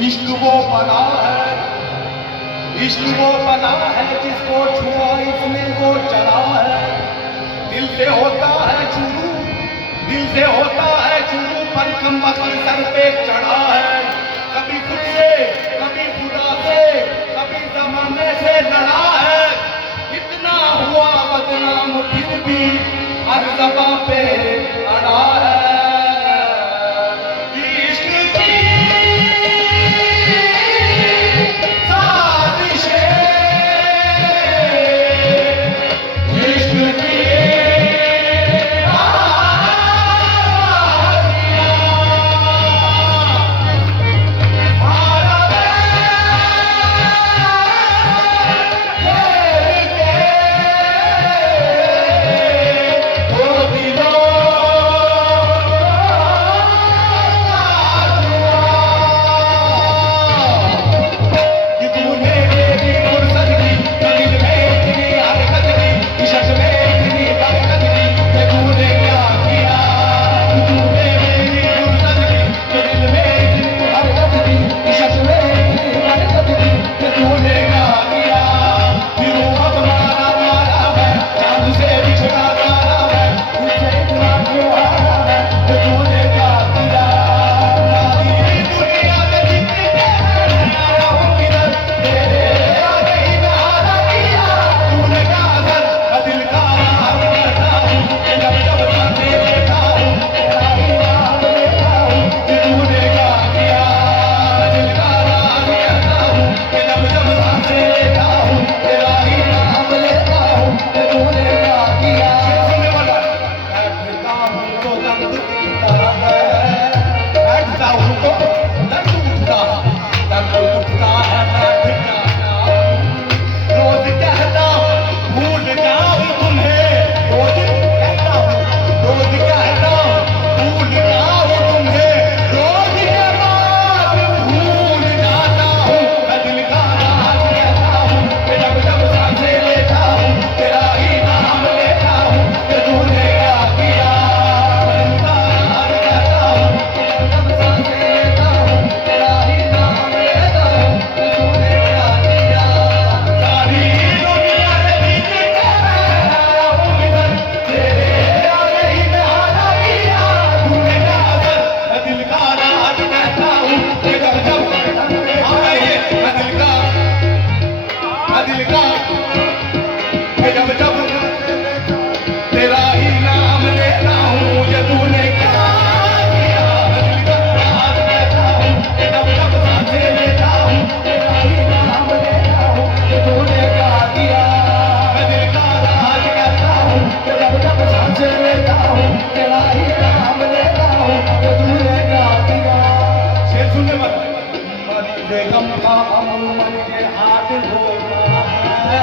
इश्क वो बना है, इश्क वो बना है जिसको छुआ इसमें वो चला है। दिल से होता है शुरू, दिल से होता है शुरू, पर कमबख्त सर पे चढ़ा है। कभी खुद से, कभी खुदा से, कभी जमाने से लड़ा है। इतना हुआ बदनाम फिर भी हर दफा पे अड़ा है। गम का अमूमन के हाथ होता है,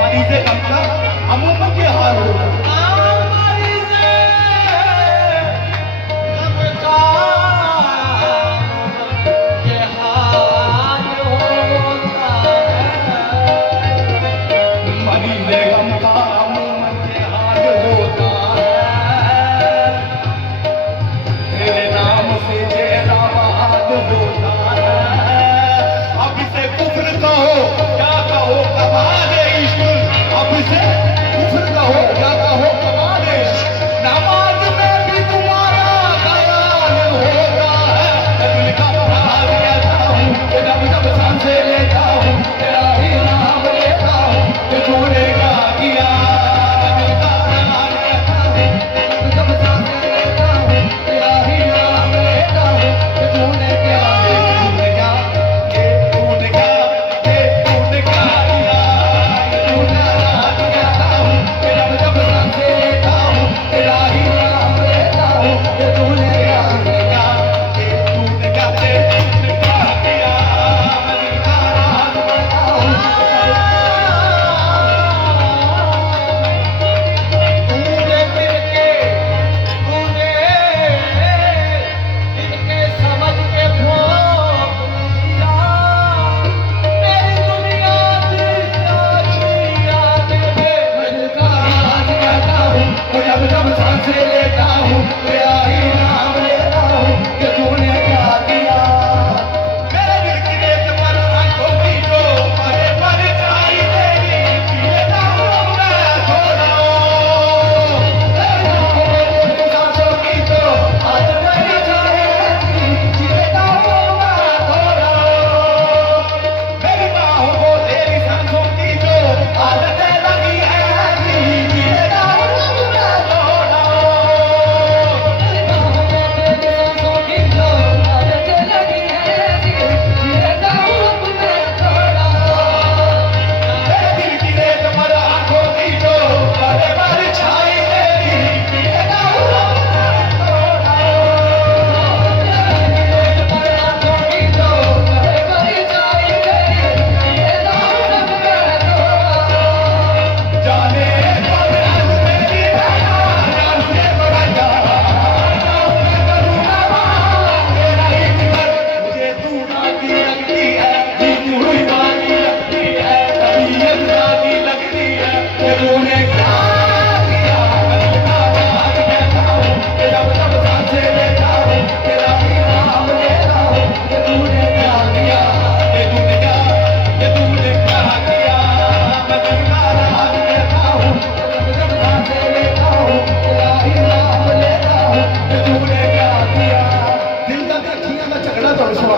मरीज़ गम का अमूमन के हाथ होता है। कुफ्र कहो क्या कहो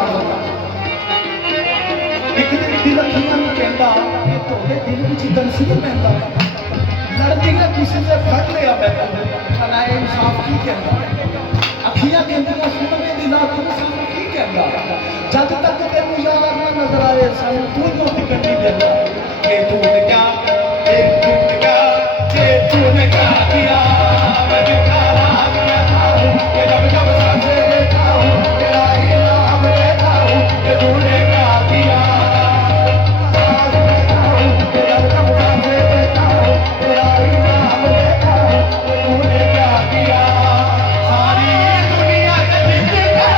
ਹੁੰਦਾ। ਇੱਕ ਦਿਨ ਦਿਲ ਅੱਖੀਆਂ ਨੂੰ ਕਹਿੰਦਾ ਕਿ ਤੁਹਾਡੇ ਦਿਲ ਵਿੱਚ ਦਰਦ ਨਹੀਂ ਪੈਂਦਾ, ਲੜਦੀਆਂ ਕਿਸੇ ਨੇ ਫੜ ਲਿਆ ਮੈਨੂੰ, ਭਲਾ ਇਹ ਇਨਸਾਫ ਕੀ ਕਹਿੰਦਾ। ਅੱਖੀਆਂ ਕਹਿੰਦੀਆਂ ਸੁਣਵੇਂ ਦਿਲਾਂ ਤੂੰ ਸਾਨੂੰ ਕੀ ਕਹਿੰਦਾ, ਜਦ ਤੱਕ ਤੈਨੂੰ ਯਾਰ ਨਾ ਨਜ਼ਰ ਆਏ ਸਾਨੂੰ ਤੂੰ ਰੋਟੀ ਕਰਨੀ ਦੇਦਾ। ਇਹ ਤੂਨੇ ਕਿਆ, ਇਹ ਤੂਨੇ ਕਿਆ, ਇਹ ਤੂਨੇ ਕਿਆ किया, मैं दिखा रहा हूँ कि जब जब सांसें लेता हूँ तेरा ही नाम लेता हूँ कि तूने क्या किया। जब जब सांसें लेता हूँ तेरा ही नाम लेता हूँ कि तूने क्या किया। सारी दुनिया से मिलकर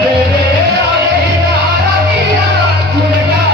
तेरे आगे ही नारा किया। तूने क्या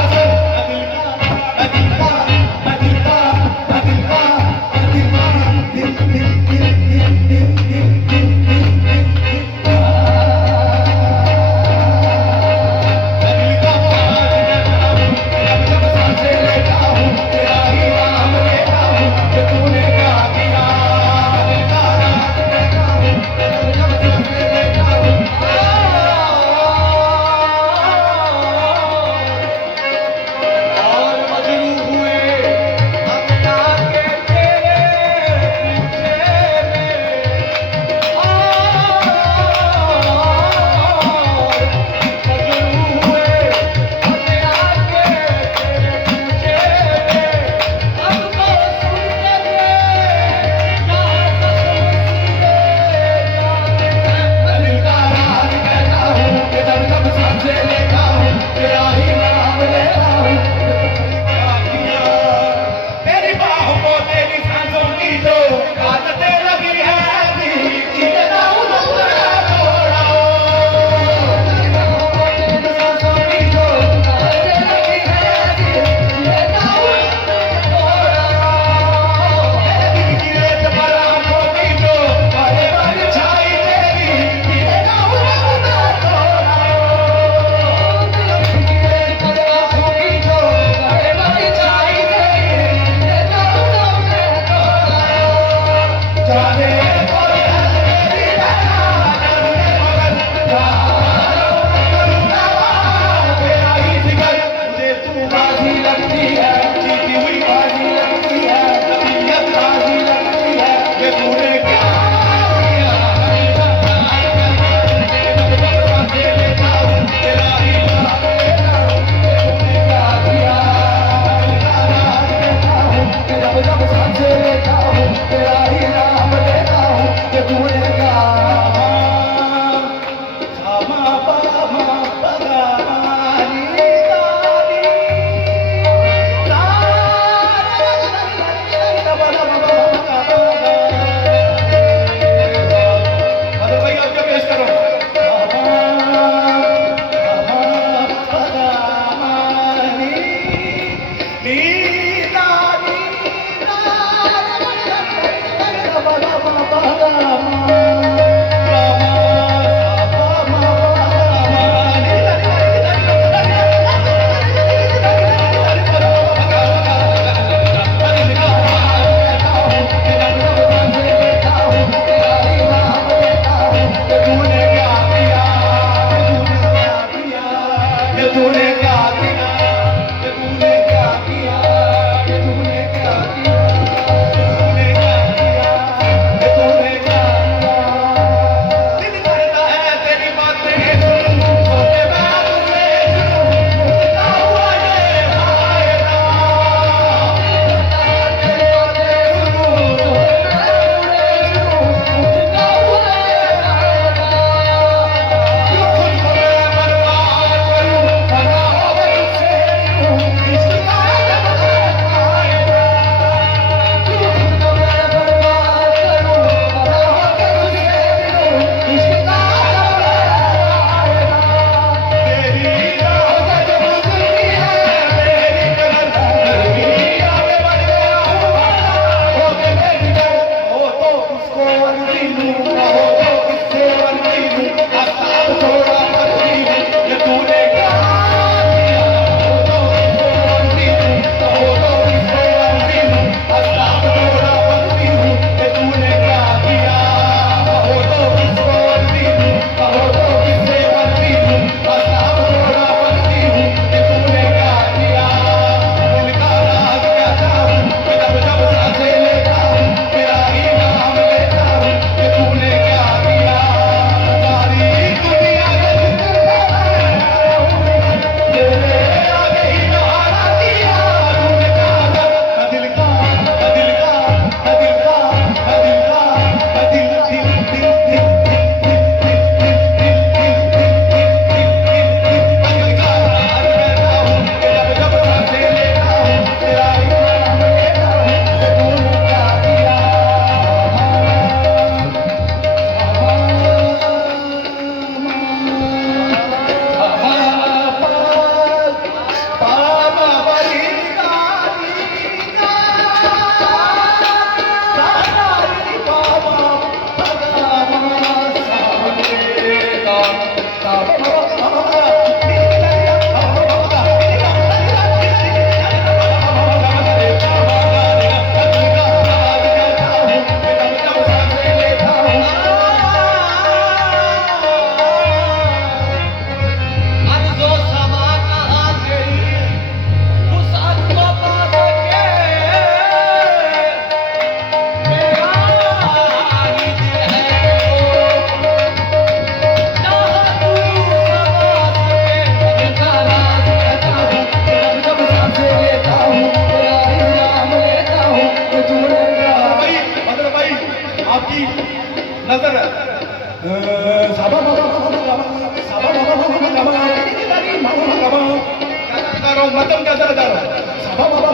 हूँ मतम का जरा जा रहा हूँ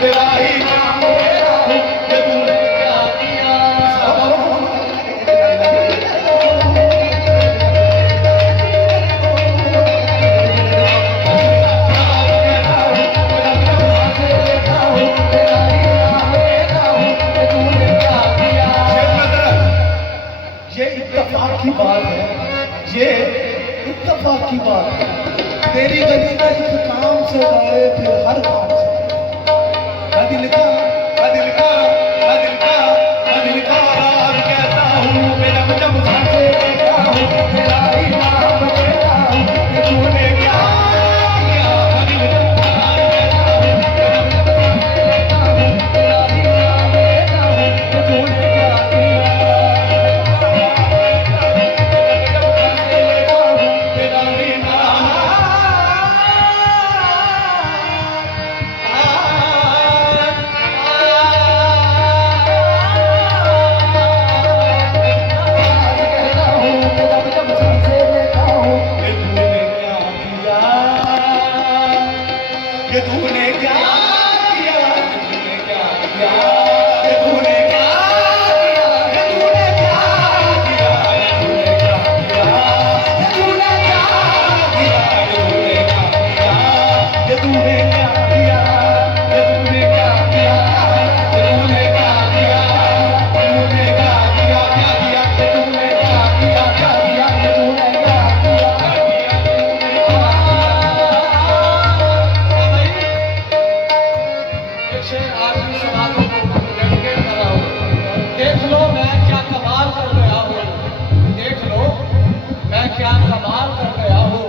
तेरा ही नाम लेता हूँ कि तूने क्या किया। ये इत्तेफाक की बात है, ये इत्तेफाक की बात है। तेरी गली का एक काम से गए फिर हर काम से दिल का राज कहता हूँ मेरा जब सांसे लेता हूँ तेरा ही नाम लेता हूँ कि तूने क्या किया। दिल का राज कहता हूँ तेरा ही नाम लेता हूँ कि तूने क्या किया। तेरा ही नाम कि तूने क्या किया, तूने क्या किया, कि तूने क्या किया, कि तूने क्या किया, तूने क्या किया, तूने क्या किया, तूने क्या किया, कि तूने क्या किया, तूने क्या किया, तूने क्या किया, तूने क्या किया, क्या किया, तूने क्या किया, क्या किया, तूने क्या किया। आखिरी समारोह को डेडिकेट कर रहा हूँ। देख लो मैं क्या कमाल कर गया हूँ, देख लो मैं क्या कमाल कर गया हूँ।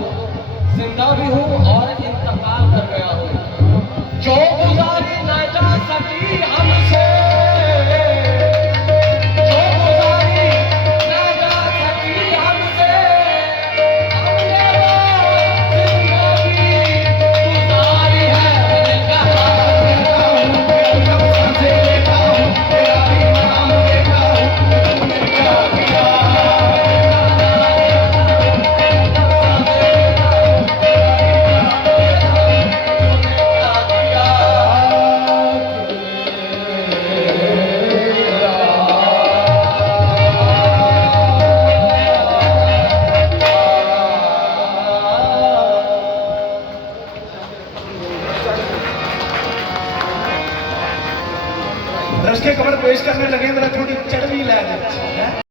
जिंदा भी हूँ और इंतकाल कर गया हूँ। जो गुजारी न जा सकी हमसे, जो गुजारी न जा सकी हमसे, हमने वो जिंदगी गुजारी है। रश के खबर पेश करने लगे मेरा थोड़ी चढ़वी लै